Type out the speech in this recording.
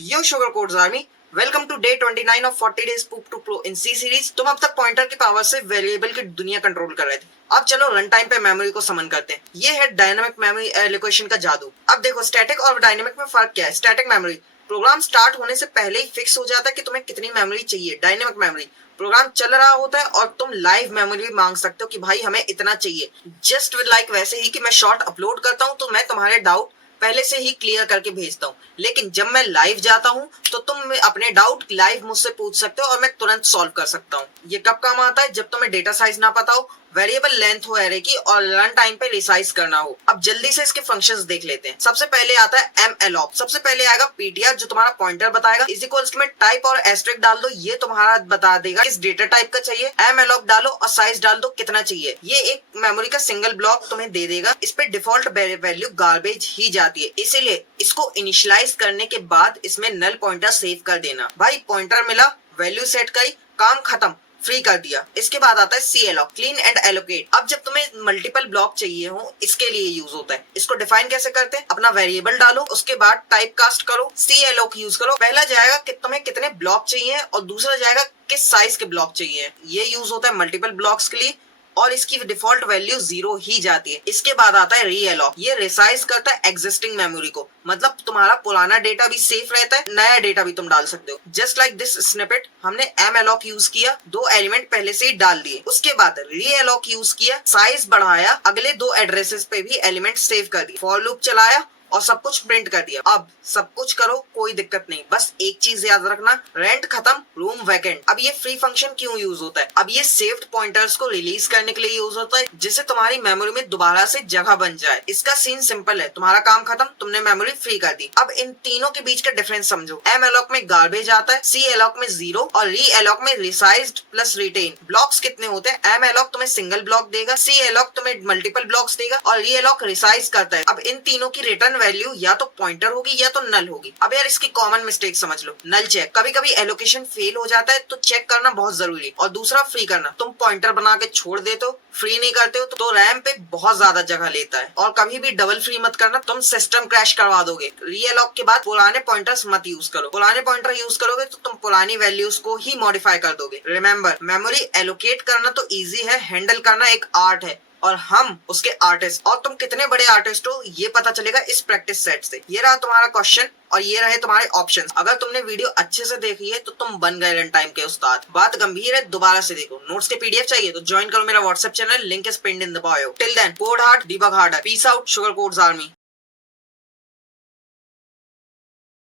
Yo sugar codes army, welcome to day 29 of 40 days poop to pro in C series. तुम अब तक pointer की power से variable की दुनिया कंट्रोल कर रहे थे। अब चलो रन टाइम पे मेमोरी को समन करते हैं। ये है डायनामिक मेमोरी एलोकेशन का जादू। अब देखो स्टैटिक और डायनामिक में फर्क क्या है। स्टैटिक मेमोरी प्रोग्राम स्टार्ट होने से पहले ही फिक्स हो जाता है कि तुम्हें कितनी मेमोरी चाहिए। डायनामिक मेमोरी प्रोग्राम चल रहा होता है और तुम लाइव मेमोरी मांग सकते हो कि भाई हमें इतना चाहिए। जस्ट लाइक वैसे ही कि मैं शॉर्ट अपलोड करता हूँ तो मैं तुम्हारे डाउट पहले से ही क्लियर करके भेजता हूँ, लेकिन जब मैं लाइव जाता हूँ तो तुम अपने डाउट लाइव मुझसे पूछ सकते हो और मैं तुरंत सॉल्व कर सकता हूँ। ये कब काम आता है? जब तुम्हें डेटा साइज ना पता हो, वेरिएबल लेंथ हो एरे की और रन टाइम पे रिसाइज करना हो। अब जल्दी से इसके फंक्शंस देख लेते हैं। सबसे पहले आता है malloc। सबसे पहले आएगा ptr जो तुम्हारा पॉइंटर बताएगा। इज इक्वल्स में टाइप और एस्ट्रिक डाल दो, ये तुम्हारा बता देगा किस डेटा टाइप का चाहिए। malloc डालो और साइज डाल दो कितना चाहिए। ये एक मेमोरी का सिंगल ब्लॉक तुम्हें दे देगा। इस पे डिफॉल्ट वैल्यू गार्बेज ही जाती है, इसीलिए इसको इनिशियलाइज करने के बाद इसमें नल पॉइंटर सेव कर देना। भाई पॉइंटर मिला, वैल्यू सेट करी, काम खत्म, फ्री कर दिया। इसके बाद आता है CLOC, क्लीन एंड एलोकेट। अब जब तुम्हें मल्टीपल ब्लॉक चाहिए हो, इसके लिए यूज होता है। इसको डिफाइन कैसे करते हैं? अपना वेरिएबल डालो, उसके बाद टाइप कास्ट करो, CLOC यूज करो। पहला जाएगा कि तुम्हें कितने ब्लॉक चाहिए और दूसरा जाएगा किस साइज के ब्लॉक चाहिए। ये यूज होता है मल्टीपल ब्लॉक्स के लिए और इसकी डिफॉल्ट वैल्यू 0 ही जाती है। इसके बाद आता है रीअलॉक। ये रिसाइज करता है एग्जिस्टिंग मेमोरी को, मतलब तुम्हारा पुराना डेटा भी सेफ रहता है, नया डेटा भी तुम डाल सकते हो। जस्ट लाइक दिस स्निपेट, हमने malloc यूज किया, 2 एलिमेंट पहले से ही डाल दिए। उसके बाद रीअलॉक यूज किया, साइज बढ़ाया, अगले 2 एड्रेसेस पे भी एलिमेंट सेव कर दिए, फॉर लूप चलाया और सब कुछ प्रिंट कर दिया। अब सब कुछ करो, कोई दिक्कत नहीं। बस एक चीज याद रखना, रेंट खत्म, रूम वैकेंट। अब ये फ्री फंक्शन क्यों यूज होता है? अब ये सेव्ड पॉइंटर्स को रिलीज करने के लिए यूज होता है, जिससे तुम्हारी मेमोरी में दोबारा से जगह बन जाए। इसका सीन सिंपल है, तुम्हारा काम खत्म, तुमने मेमोरी फ्री कर दी। अब इन तीनों के बीच का डिफरेंस समझो। malloc में गार्बेज आता है, CLOC में 0 और रीअलॉक में रिसाइज्ड प्लस रिटेन। ब्लॉक्स कितने होते हैं? malloc तुम्हें सिंगल ब्लॉक देगा, CLOC तुम्हें मल्टीपल ब्लॉक्स देगा और रीअलॉक रिसाइज करता है। अब इन तीनों की रिटर्न वैल्यू या तो पॉइंटर होगी या तो नल होगी। अब यार इसकी कॉमन मिस्टेक समझ लो, नल चेक। कभी कभी एलोकेशन फेल हो जाता है तो चेक करना बहुत जरूरी है। और दूसरा फ्री करना, तुम पॉइंटर बना के छोड़ देते हो, फ्री नहीं करते हो तो रैम पे बहुत ज्यादा जगह लेता है। और कभी भी डबल फ्री मत करना, तुम सिस्टम क्रैश करवा दोगे। रीअलॉक के बाद पुराने पॉइंटर्स मत यूज करो। पुराने पॉइंटर यूज करोगे तो तुम पुरानी वैल्यूज को ही मॉडिफाई कर दोगे। रिमेम्बर, मेमोरी एलोकेट करना तो इजी है, हैंडल करना एक आर्ट है और हम उसके आर्टिस्ट। और तुम कितने बड़े आर्टिस्ट हो ये पता चलेगा इस प्रैक्टिस सेट से। ये रहा तुम्हारा क्वेश्चन और ये रहे तुम्हारे ऑप्शंस। अगर तुमने वीडियो अच्छे से देखी है तो तुम बन गए रन टाइम के उस्ताद। बात गंभीर है, दोबारा से देखो। नोट्स के PDF चाहिए तो ज्वाइन करो मेरा WhatsApp channel, link is pinned in the bio. Till then code hard, debug harder. Peace out, sugar codes army.